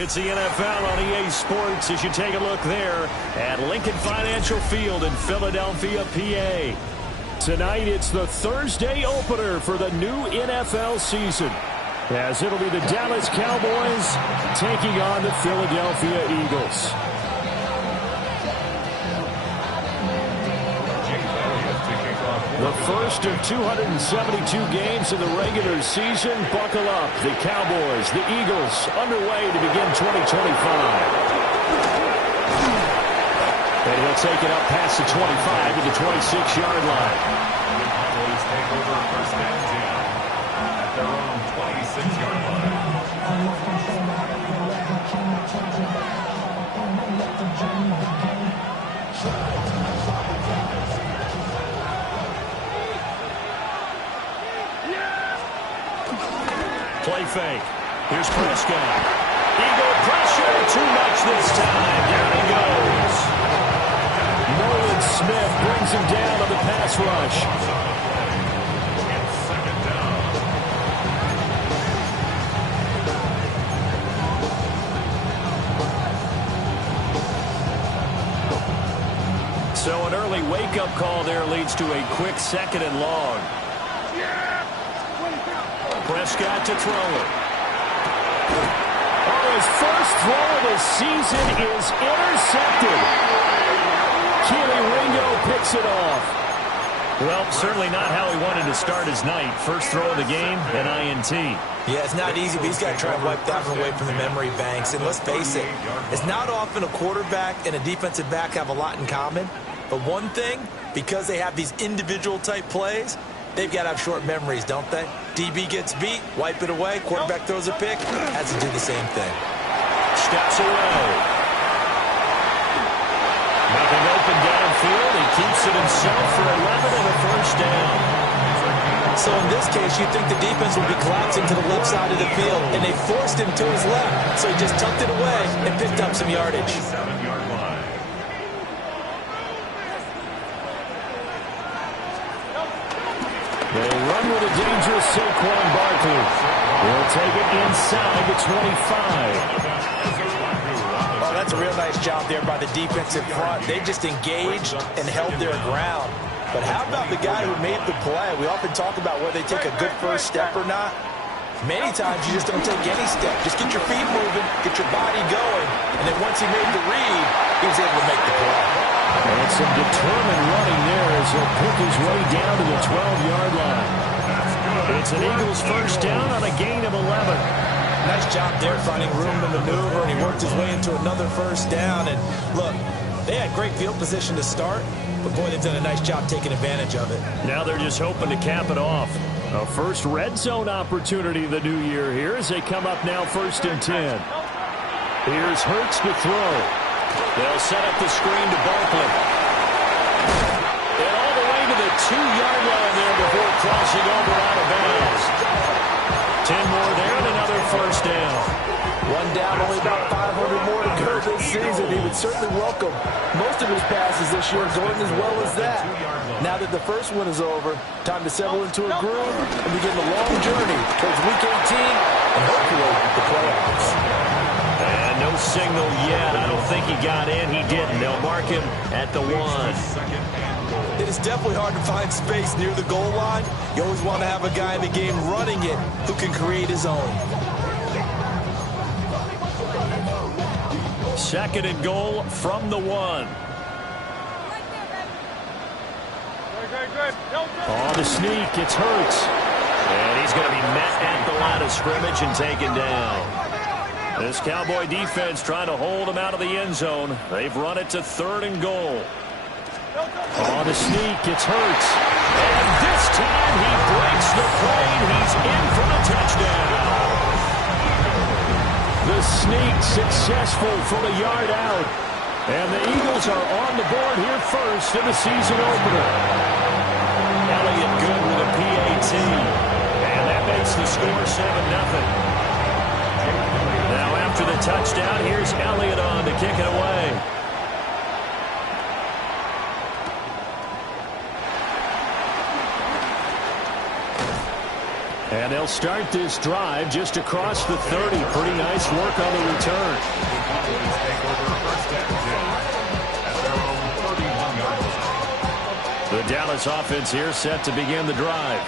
It's the NFL on EA Sports as you take a look there at Lincoln Financial Field in Philadelphia, PA. Tonight, it's the Thursday opener for the new NFL season, as it'll be the Dallas Cowboys taking on the Philadelphia Eagles. The first of 272 games in the regular season. Buckle up. The Cowboys, the Eagles, underway to begin 2025. And he'll take it up past the 25 to the 26-yard line. The Cowboys take over first and 10 at their own 26-yard line. Play fake. Here's Prescott. Eagle pressure. Too much this time. Down he goes. Nolan Smith brings him down on the pass rush. It's second down. So an early wake-up call there leads to a quick second and long. Prescott to throw it. Oh, his first throw of the season is intercepted. Keely Ringo picks it off. Well, certainly not how he wanted to start his night. First throw of the game, an INT. Yeah, it's not easy, but he's got to try and wipe that one away from the memory banks. And let's face it, it's not often a quarterback and a defensive back have a lot in common. But one thing, because they have these individual-type plays, they've got to have short memories, don't they? DB gets beat, wipe it away, quarterback throws a pick, has to do the same thing. Steps away. Nothing open downfield. He keeps it himself for 11 and a first down. So in this case, you'd think the defense would be collapsing to the left side of the field, and they forced him to his left. So he just tucked it away and picked up some yardage. 7-yard line. They run with a dangerous Saquon Barkley. He'll take it inside the 25. Oh, that's a real nice job there by the defensive front. They just engaged and held their ground. But how about the guy who made the play? We often talk about whether they take a good first step or not. Many times you just don't take any step. Just get your feet moving, get your body going, and then once he made the read, he was able to make the play. And some determined running there as he'll pick his way down to the 12-yard line. It's an Eagles first down on a gain of 11. Nice job there finding room to maneuver, and he worked his way into another first down. And look, they had great field position to start, but boy, they've done a nice job taking advantage of it. Now they're just hoping to cap it off. A first red zone opportunity the new year here as they come up now first and 10. Here's Hurts to throw. They'll set up the screen to Barkley. And all the way to the 2-yard line there before crossing over out of bounds. 10 more there and another first down. One down, only about 500 more to go this season. He would certainly welcome most of his passes this year going as well as that. Now that the first one is over, time to settle into a groove and begin the long journey towards Week 18 and hopefully the playoffs. And no signal yet. I don't think he got in. He didn't. They'll mark him at the 1. It is definitely hard to find space near the goal line. You always want to have a guy in the game running it who can create his own. Second and goal from the 1. On the sneak, it's Hurts. And he's going to be met at the line of scrimmage and taken down. This Cowboy defense trying to hold him out of the end zone. They've run it to 3rd and goal. On the sneak, it's Hurts. And this time he breaks the plane. He's in for the touchdown. The sneak successful from a yard out. And the Eagles are on the board here first in the season opener. Elliott good with a PAT. And that makes the score 7-0. Now after the touchdown, here's Elliott on to kick it away. And they'll start this drive just across the 30. Pretty nice work on the return. The Dallas offense here set to begin the drive.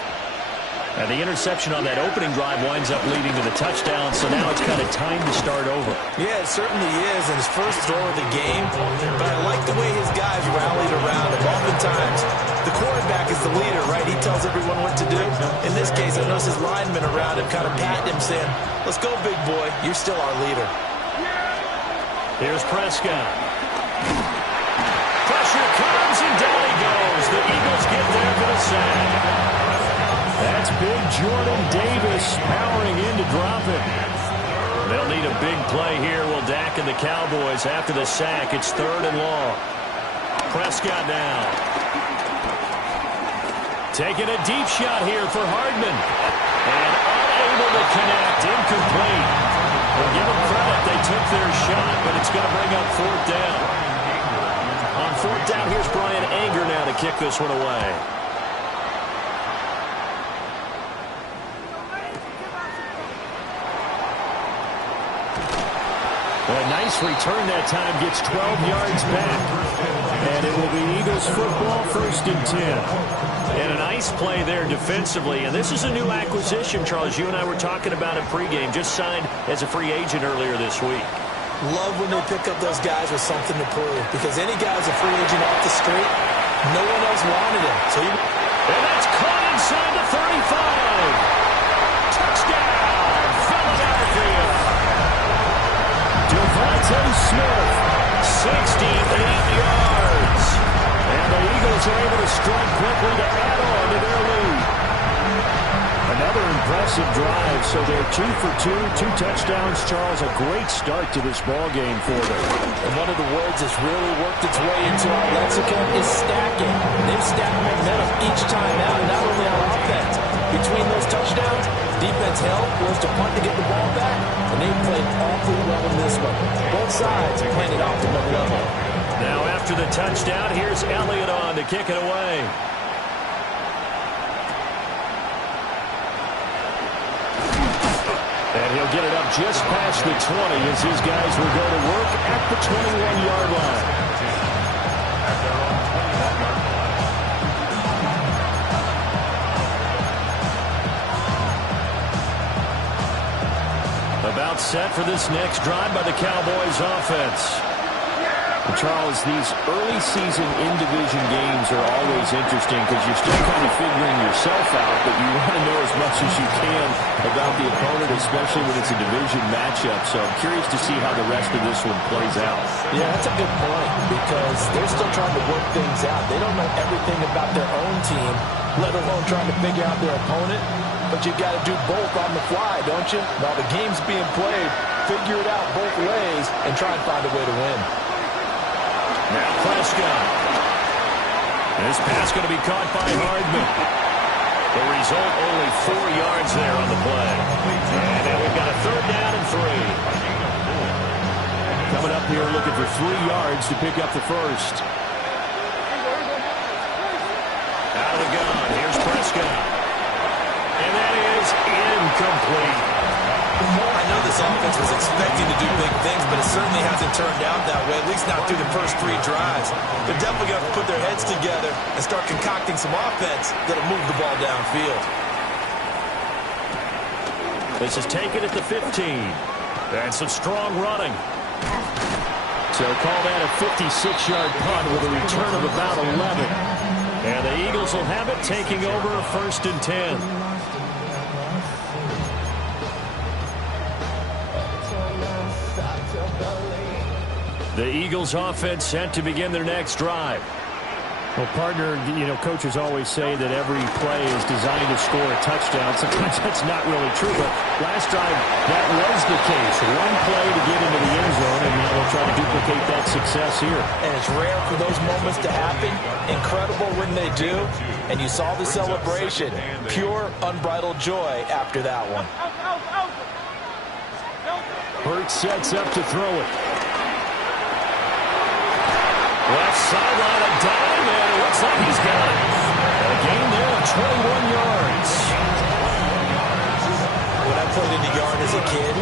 And the interception on that opening drive winds up leading to the touchdown, so now it's kind of time to start over. Yeah, it certainly is, and his first throw of the game. But I like the way his guys rallied around him. Oftentimes, the quarterback is the leader, right? He tells everyone what to do. In this case, I noticed his linemen around him kind of patting him, saying, "Let's go, big boy. You're still our leader." Here's Prescott. Pressure comes, and down he goes. The Eagles get there for the sack. That's big Jordan Davis powering in to drop it. They'll need a big play here. Will Dak and the Cowboys after the sack. It's 3rd and long. Prescott now. Taking a deep shot here for Hardman. And unable to connect. Incomplete. We'll give them credit. They took their shot, but it's going to bring up 4th down. On 4th down, here's Brian Anger now to kick this one away. A nice return that time, gets 12 yards back. And it will be Eagles football, 1st and 10. And a nice play there defensively. And this is a new acquisition, Charles. You and I were talking about it pregame. Just signed as a free agent earlier this week. Love when they pick up those guys with something to prove. Because any guy's a free agent off the street, no one else wanted him. And that's caught inside the 35. Touchdown, Philadelphia. Devontae Smith, 68 yards. And the Eagles are able to strike quickly to add on to their lead. Another impressive drive, so they're 2 for 2, 2 touchdowns. Charles, a great start to this ball game for them. And one of the words that's really worked its way into our lexicon is stacking. They've stacked momentum each time out, not only on offense. Between those touchdowns, defense held, forced to punt to get the ball back, and they played awfully well in this one. Both sides playing at optimum level. Now after the touchdown, here's Elliott on to kick it away. And he'll get it up just past the 20 as his guys will go to work at the 21-yard line. About set for this next drive by the Cowboys offense. Charles, these early season in-division games are always interesting because you're still kind of figuring yourself out, but you want to know as much as you can about the opponent, especially when it's a division matchup. So I'm curious to see how the rest of this one plays out. Yeah, that's a good point because they're still trying to work things out. They don't know everything about their own team, let alone trying to figure out their opponent. But you got to do both on the fly, don't you? While the game's being played, figure it out both ways and try and find a way to win. Now Prescott. This pass going to be caught by Hardman. The result, only 4 yards there on the play. And then we've got a 3rd down and 3. Coming up here looking for 3 yards to pick up the first. Out of the gun, here's Prescott. And that is incomplete. I know this offense was expecting to do big things, but it certainly hasn't turned out that way, at least not through the first 3 drives. They're definitely going to put their heads together and start concocting some offense that'll move the ball downfield. This is taken at the 15. And some strong running. So call that a 56-yard punt with a return of about 11. And the Eagles will have it, taking over 1st and 10. The Eagles offense set to begin their next drive. Well, partner, you know, coaches always say that every play is designed to score a touchdown. Sometimes that's not really true, but last drive, that was the case. One play to get into the end zone, and now they'll try to duplicate that success here. And it's rare for those moments to happen. Incredible when they do. And you saw the celebration. Pure, unbridled joy after that one. Hurts sets up to throw it. Left sideline, a dime, and it looks like he's got it. A gain there of 21 yards. played in the yard as a kid,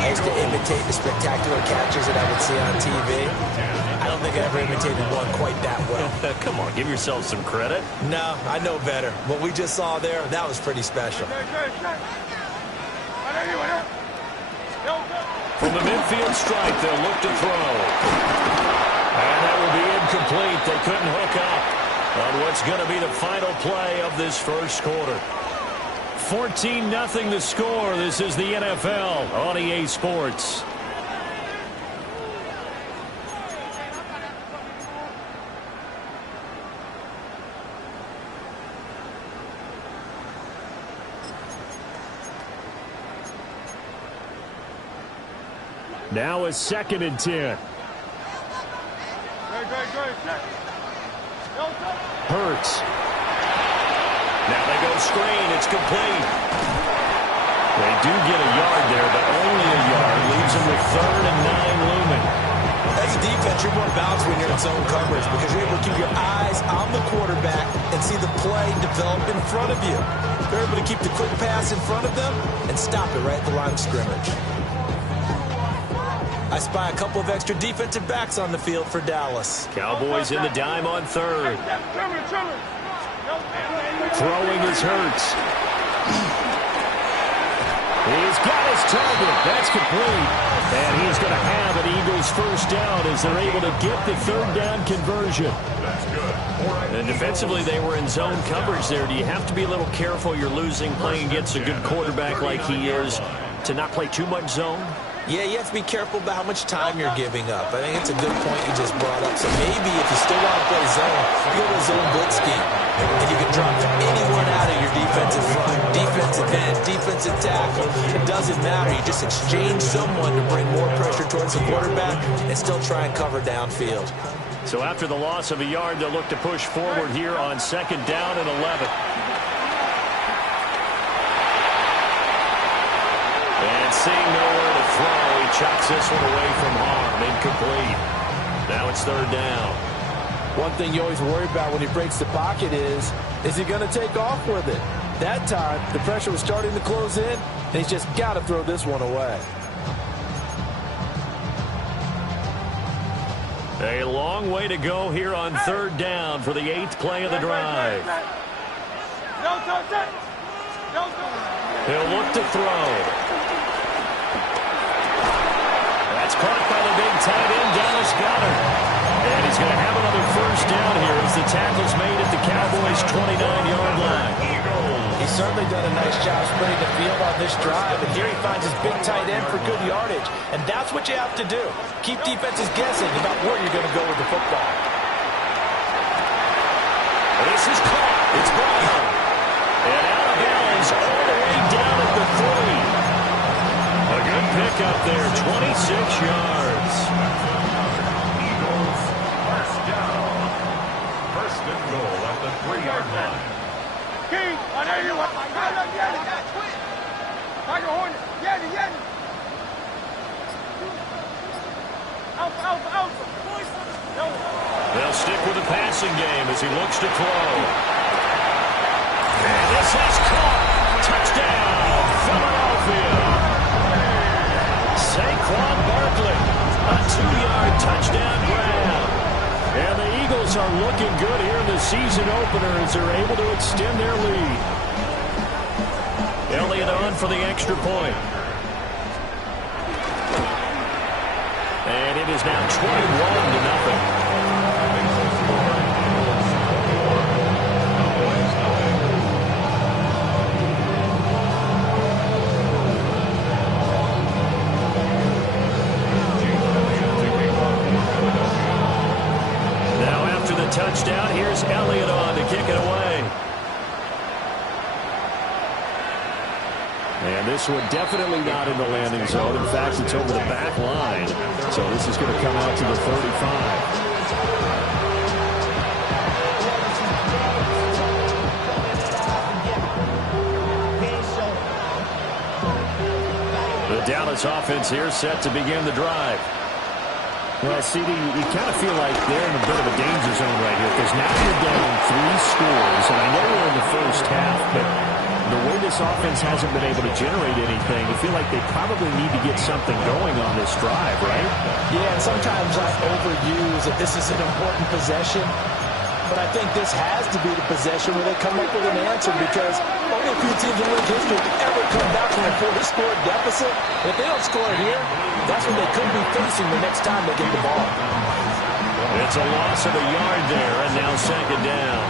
I used to imitate the spectacular catches that I would see on TV. I don't think I ever imitated one quite that well. Come on, give yourself some credit. No, I know better. What we just saw there, that was pretty special. From the midfield strike, they'll look to throw. And that will be incomplete. They couldn't hook up on what's going to be the final play of this first quarter. 14-0 the score. This is the NFL on EA Sports. Now a 2nd and 10. Hurts. Now they go screen. It's complete. They do get a yard there, but only a yard. Leaves them with 3rd and 9 looming. As a defense, you're more balanced when you're in zone coverage because you're able to keep your eyes on the quarterback and see the play develop in front of you. They're able to keep the quick pass in front of them and stop it right at the line of scrimmage. I spy a couple of extra defensive backs on the field for Dallas. Cowboys in the dime on 3rd. Throwing is Hurts. He's got his target. That's complete. And he's going to have an Eagles first down as they're able to get the 3rd down conversion. And defensively, they were in zone coverage there. Do you have to be a little careful? You're losing playing against a good quarterback like he is to not play too much zone? Yeah, you have to be careful about how much time you're giving up. I think it's a good point you just brought up. So maybe if you still want to play zone, you go to a zone blitz scheme. And you can drop anyone out of your defensive front. Defensive end, defensive tackle. It doesn't matter. You just exchange someone to bring more pressure towards the quarterback and still try and cover downfield. So after the loss of a yard, they'll look to push forward here on 2nd down and 11. And seeing nowhere to throw, he chucks this one away from harm. Incomplete. Now it's 3rd down. One thing you always worry about when he breaks the pocket is he going to take off with it? That time, the pressure was starting to close in, and he's just got to throw this one away. A long way to go here on 3rd down for the 8th play of the drive. He'll look to throw. That's caught by the big tight end, Dallas Goedert. And he's going to have another first down here as the tackle's made at the Cowboys' 29-yard line. He's certainly done a nice job spreading the field on this drive, and here he finds his big tight end for good yardage. And that's what you have to do. Keep defenses guessing about where you're going to go with the football. This is caught. It's Brown. And out of bounds all the way down at the 3. A good pickup there, 26 yards. Eagles, first down. 1st and goal at the 3-yard line. They'll stick with the passing game as he looks to throw. And this is caught. Touchdown, Philadelphia. Saquon Barkley, a 2-yard touchdown grab. And the Eagles are looking good here in the season opener as they're able to extend their lead. Elliott on for the extra point. And it is now 21-0. Touchdown. Here's Elliott on to kick it away. And this one definitely not in the landing zone. In fact, it's over the back line. So this is going to come out to the 35. The Dallas offense here set to begin the drive. Well, CD, you kind of feel like they're in a bit of a danger zone right here because now you're down 3 scores, and I know we're in the first half, but the way this offense hasn't been able to generate anything, you feel like they probably need to get something going on this drive, right? Yeah, and sometimes I overuse that this is an important possession. But I think this has to be the possession where they come up with an answer, because only a few teams in league history ever come back from a 4-score deficit. If they don't score it here, that's what they could be facing the next time they get the ball. It's a loss of a yard there, and now second down.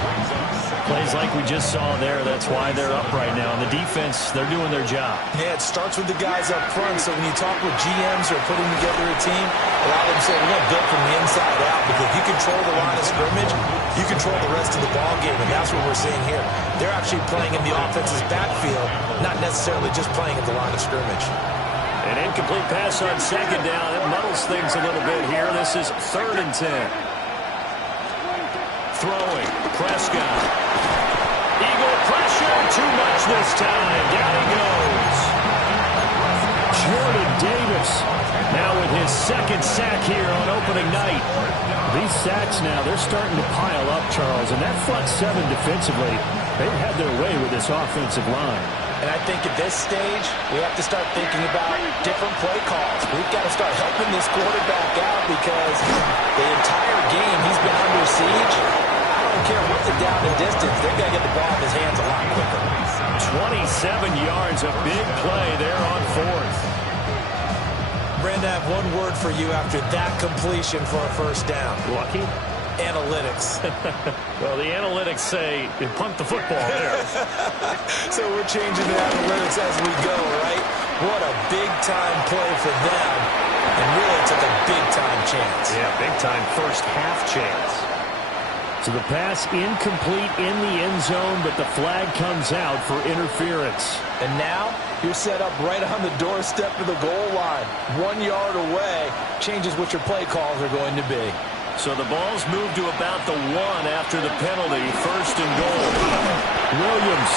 Plays like we just saw there. That's why they're up right now. And the defense, they're doing their job. Yeah, it starts with the guys up front. So when you talk with GMs who are putting together a team, a lot of them say, we're going to build from the inside out, because if you control the line of scrimmage, you control the rest of the ball game, and that's what we're seeing here. They're actually playing in the offense's backfield, not necessarily just playing at the line of scrimmage. An incomplete pass on second down. It muddles things a little bit here. This is 3rd and 10. Throwing. Prescott. Eagle pressure. Too much this time. Down he goes. Jordan Davis now with his 2nd sack here on opening night. These sacks now, they're starting to pile up, Charles. And that front 7 defensively, they've had their way with this offensive line. And I think at this stage, we have to start thinking about different play calls. We've got to start helping this quarterback out, because the entire game he's been under siege. I don't care what the down and distance. They've got to get the ball in his hands a lot quicker. 27 yards, a big play there on 4th. Brandon, I have one word for you after that completion for a first down. Lucky? Analytics. Well, the analytics say you punt the football there. So we're changing the analytics as we go, right? What a big-time play for them. And really took a big-time chance. Yeah, big-time first half chance. So the pass incomplete in the end zone, but the flag comes out for interference. And now you're set up right on the doorstep of the goal line. 1 yard away changes what your play calls are going to be. So the ball's moved to about the 1 after the penalty. 1st and goal. Williams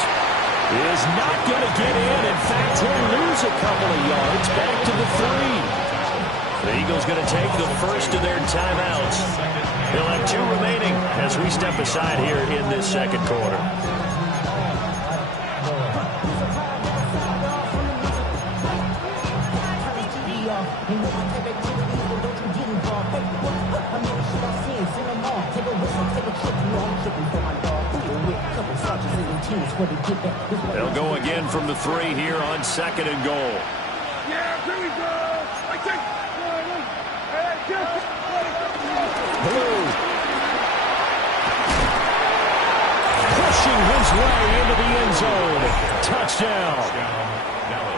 is not going to get in. In fact, he'll lose a couple of yards back to the 3. The Eagles going to take the first of their timeouts. He'll have 2 remaining as we step aside here in this second quarter. They'll go again from the 3 here on 2nd and goal. Yeah, here we go. Blue. Pushing his way into the end zone. Touchdown.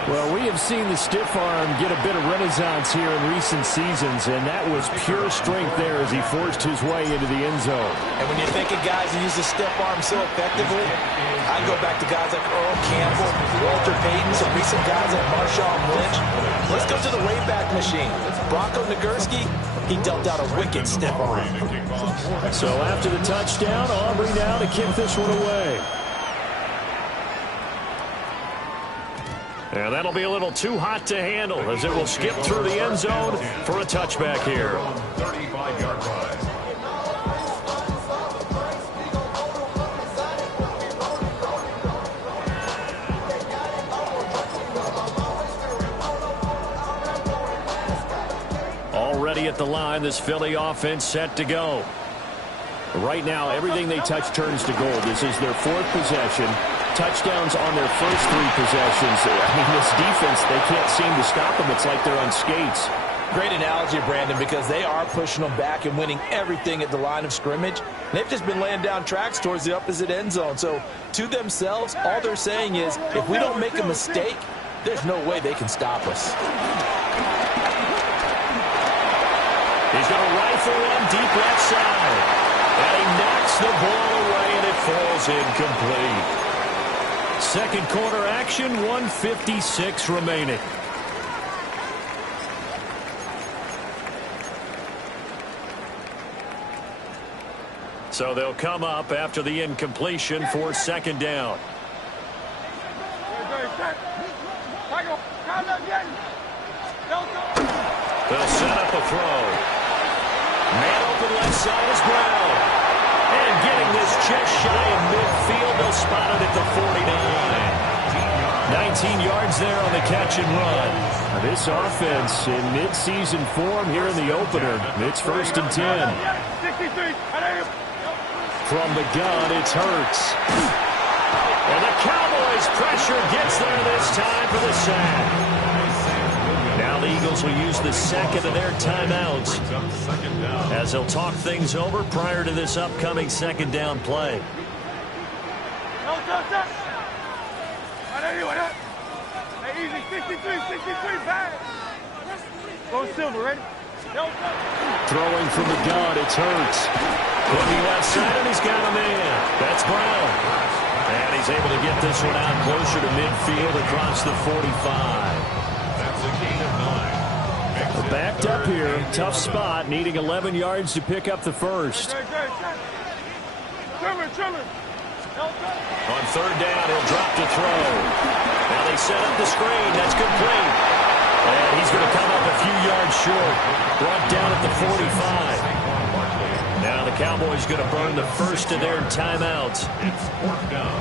Well, we have seen the stiff arm get a bit of renaissance here in recent seasons, and that was pure strength there as he forced his way into the end zone. And when you think of guys who use the stiff arm so effectively, I go back to guys like Earl Campbell, Walter Payton, some recent guys like Marshawn Lynch. Let's go to the Wayback Machine. Bronco Nagurski, he dealt out a wicked stiff arm. So after the touchdown, Aubrey now to kick this one away. And that'll be a little too hot to handle as it will skip through the end zone for a touchback here. 35-yard run. Already at the line, this Philly offense set to go. Right now, everything they touch turns to gold. This is their 4th possession. Touchdowns on their first 3 possessions. I mean, this defense, they can't seem to stop them. It's like they're on skates. Great analogy, Brandon, because they are pushing them back and winning everything at the line of scrimmage. They've just been laying down tracks towards the opposite end zone. So to themselves, all they're saying is, if we don't make a mistake, there's no way they can stop us. He's going to rifle one deep left side. And he knocks the ball away, and it falls incomplete. Second quarter action, 1:56 remaining. So they'll come up after the incompletion for 2nd down. They'll set up a throw. Man open left side is Brown. And getting this just shy of midfield, they'll spot it at the 49. 19 yards there on the catch and run. This offense in midseason form here in the opener. It's 1st and 10. From the gun, it's Hurts. And the Cowboys' pressure gets there this time for the sack. Now the Eagles will use the second of their timeouts as they'll talk things over prior to this upcoming second down play. Easy, 63, back. Go silver, ready? Throwing from the gun, it's Hurts. Looking left side, and he's got a man. That's Brown. And he's able to get this one out closer to midfield across the 45. That's a gain of 9. We're backed up here. Tough spot, needing 11 yards to pick up the first. On 3rd down, he'll drop to throw. Now they set up the screen. That's complete. And he's going to come up a few yards short. Brought down at the 45. Now the Cowboys going to burn the first of their timeouts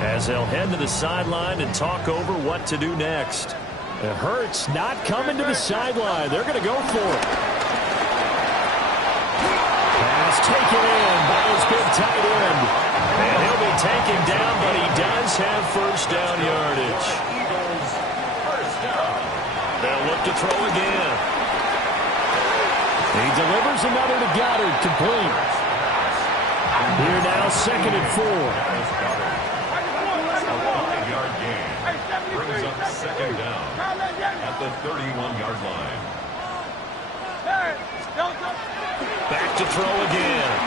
as they'll head to the sideline and talk over what to do next. It hurts not coming to the sideline. They're going to go for it. Pass taken in by his big tight end. And he'll be taken down, but he does have first down yardage. They'll look to throw again. He delivers another to Goddard, complete. Here now, 2nd and 4. Yard gain. Brings up 2nd down at the 31-yard line. Back to throw again.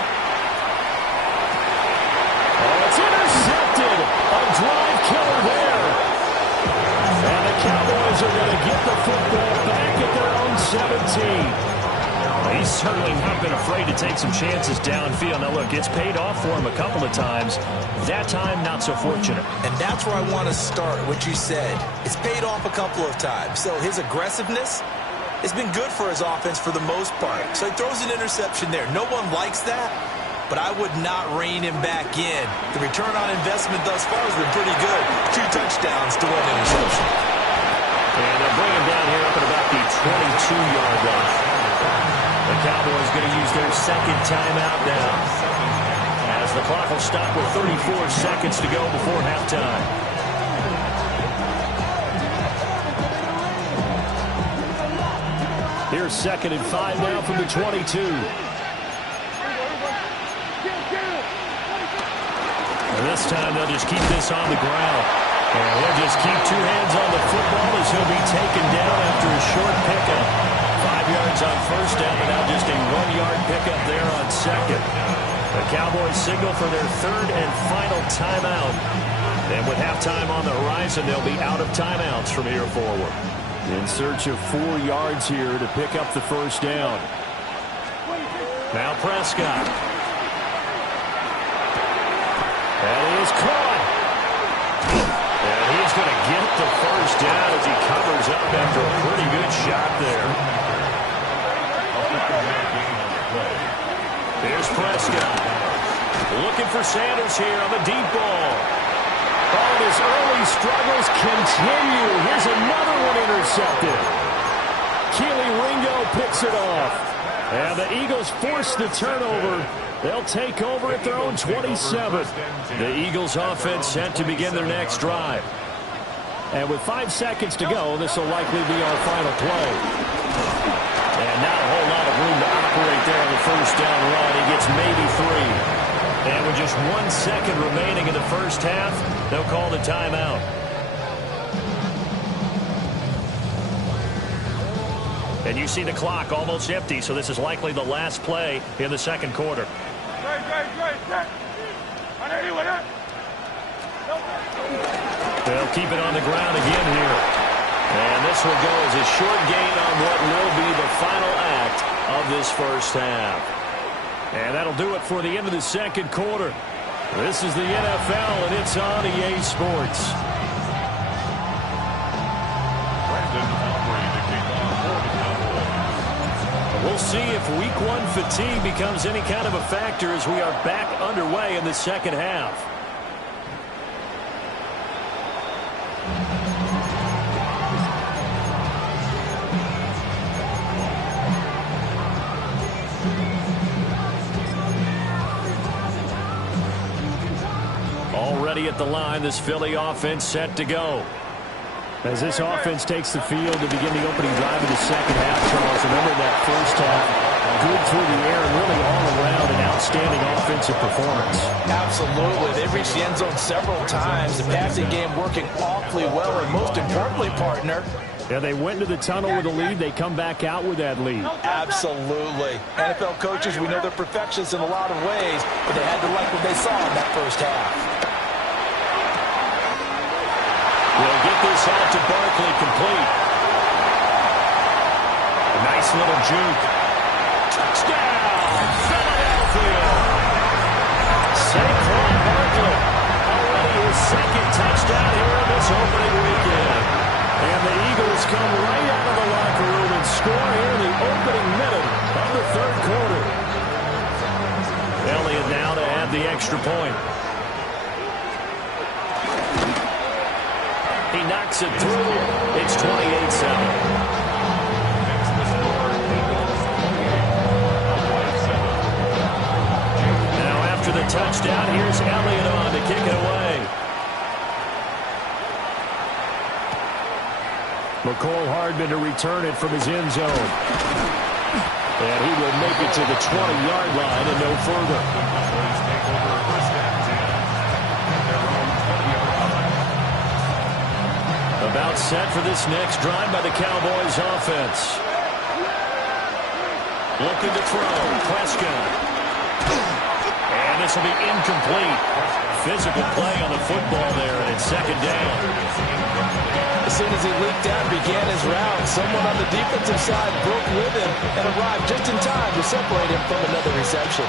Oh, it's intercepted. A drive killer there. And the Cowboys are going to get the football back at their own 17. He's certainly not been afraid to take some chances downfield. Now, look, it's paid off for him a couple of times. That time, not so fortunate. And that's where I want to start, what you said. It's paid off a couple of times. So his aggressiveness has been good for his offense for the most part. So he throws an interception there. No one likes that, but I would not rein him back in. The return on investment thus far has been pretty good. 2 touchdowns to 1 interception. And they'll bring him down here up at about the 22-yard line. The Cowboys going to use their second timeout now, as the clock will stop with 34 seconds to go before halftime. Here's 2nd and 5 now from the 22. And this time they'll just keep this on the ground. And he'll just keep 2 hands on the football as he'll be taken down after a short pickup. 5 yards on first down, but now just a 1-yard pickup there on 2nd. The Cowboys signal for their 3rd and final timeout. And with halftime on the horizon, they'll be out of timeouts from here forward. In search of 4 yards here to pick up the first down. Now Prescott. And he is caught. And he's going to get the first down as he covers up after a pretty good shot there. Here's Prescott. Looking for Sanders here on the deep ball. Oh, his early struggles continue. Here's another one intercepted. Keely Ringo picks it off. And the Eagles force the turnover. They'll take over at their own 27. The Eagles offense set to begin their next drive. And with 5 seconds to go, this will likely be our final play. And not a whole lot of room to operate there on the first down run. He gets maybe 3. And with just 1 second remaining in the first half, they'll call the timeout. And you see the clock almost empty, so this is likely the last play in the second quarter. They'll keep it on the ground again here. And this will go as a short gain on what will be the final act of this first half. And that'll do it for the end of the second quarter. This is the NFL, and it's on EA Sports. We'll see if Week 1 fatigue becomes any kind of a factor as we are back underway in the second half. ready at the line. This Philly offense set to go. As this offense takes the field to begin the opening drive of the second half, Charles, remember that first half, good through the air and really all around an outstanding offensive performance. Absolutely. They've reached the end zone several times. The passing game working awfully well, and most importantly, partner, yeah, they went into the tunnel with a lead. They come back out with that lead. Absolutely. NFL coaches, we know they're perfectionists in a lot of ways, but they had to like what they saw in that first half. We'll get this out to Barkley, complete. A nice little juke. Touchdown, Philadelphia. Saquon Barkley, already his second touchdown here in this opening weekend. And the Eagles come right out of the locker room and score here in the opening minute of the third quarter. Elliott now to add the extra point. He knocks it through. It's 28-7. Now after the touchdown, here's Elliott on to kick it away. McCole Hardman to return it from his end zone. And he will make it to the 20-yard line and no further. About set for this next drive by the Cowboys offense. Looking to throw. Prescott. And this will be incomplete. Physical play on the football there, and it's second down. As soon as he leaked out and began his route, someone on the defensive side broke with him and arrived just in time to separate him from another reception.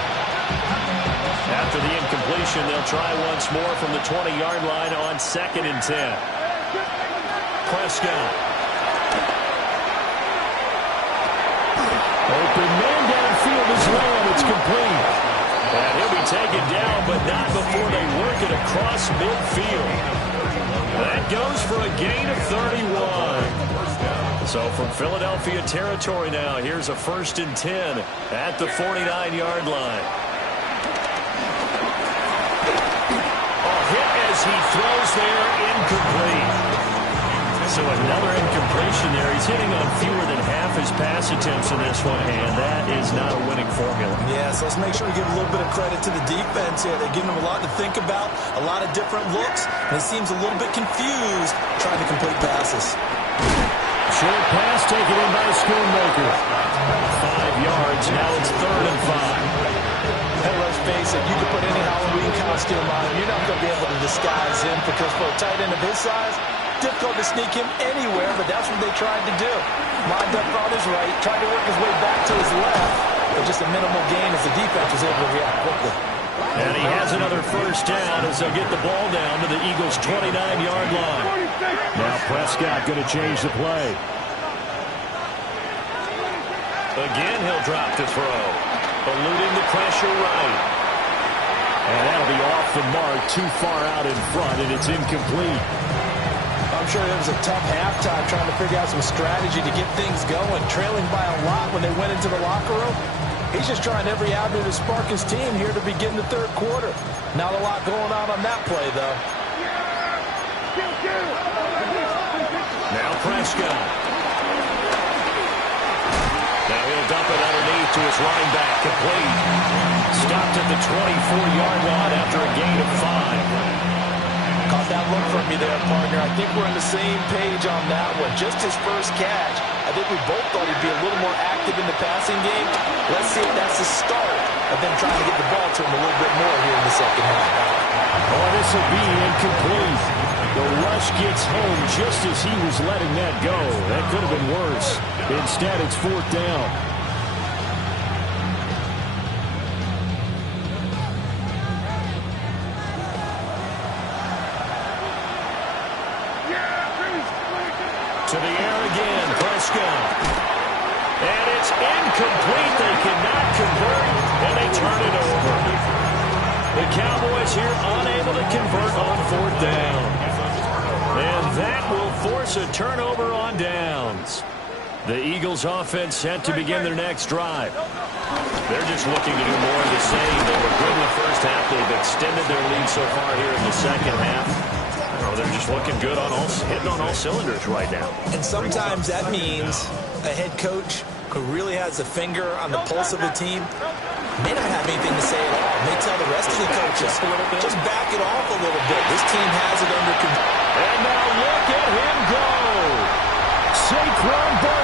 After the incompletion, they'll try once more from the 20-yard line on 2nd and 10. Prescott. Open man downfield is Lamb. It's complete. And he'll be taken down, but not before they work it across midfield. That goes for a gain of 31. So from Philadelphia territory now, here's a 1st and 10 at the 49-yard line. A hit as he throws there, incomplete. So another incompletion there. He's hitting on fewer than half his pass attempts in this one, and that is not a winning formula. Yeah, so let's make sure we give a little bit of credit to the defense here. They're giving him a lot to think about, a lot of different looks, and he seems a little bit confused trying to complete passes. Short pass taken in by Schoonmaker. 5 yards. Now it's 3rd and 5. And let's face it, you can put any Halloween costume on him. You're not going to be able to disguise him because for a tight end of his size, difficult to sneak him anywhere, but that's what they tried to do. Lined up on his right, tried to work his way back to his left, but just a minimal gain as the defense was able to react quickly. And he has another 1st down as they'll get the ball down to the Eagles' 29-yard line. Now Prescott going to change the play. Again, he'll drop to throw. Eluding the pressure right. And that'll be off the mark, too far out in front, and it's incomplete. I'm sure it was a tough halftime trying to figure out some strategy to get things going. Trailing by a lot when they went into the locker room. He's just trying every avenue to spark his team here to begin the third quarter. Not a lot going on that play, though. Now Prescott. Now he'll dump it underneath to his running back, complete. Stopped at the 24-yard line after a gain of 5. Caught that look from you there, partner. I think we're on the same page on that one. Just his first catch. I think we both thought he'd be a little more active in the passing game. Let's see if that's the start of them trying to get the ball to him a little bit more here in the second half. Oh, this will be incomplete. The rush gets home just as he was letting that go. That could have been worse. Instead, it's 4th down. To the air again, Prescott. And it's incomplete. They cannot convert, and they turn it over. The Cowboys here unable to convert on 4th down. And that will force a turnover on downs. The Eagles offense set to begin their next drive. They're just looking to do more of the same. They were good in the first half. They've extended their lead so far here in the second half. They're just looking good hitting on all cylinders right now. And sometimes that means a head coach who really has a finger on the pulse of the team may not have anything to say at all. May tell the rest of the coaches, just back it off a little bit. This team has it under control. And now look at him go. Saquon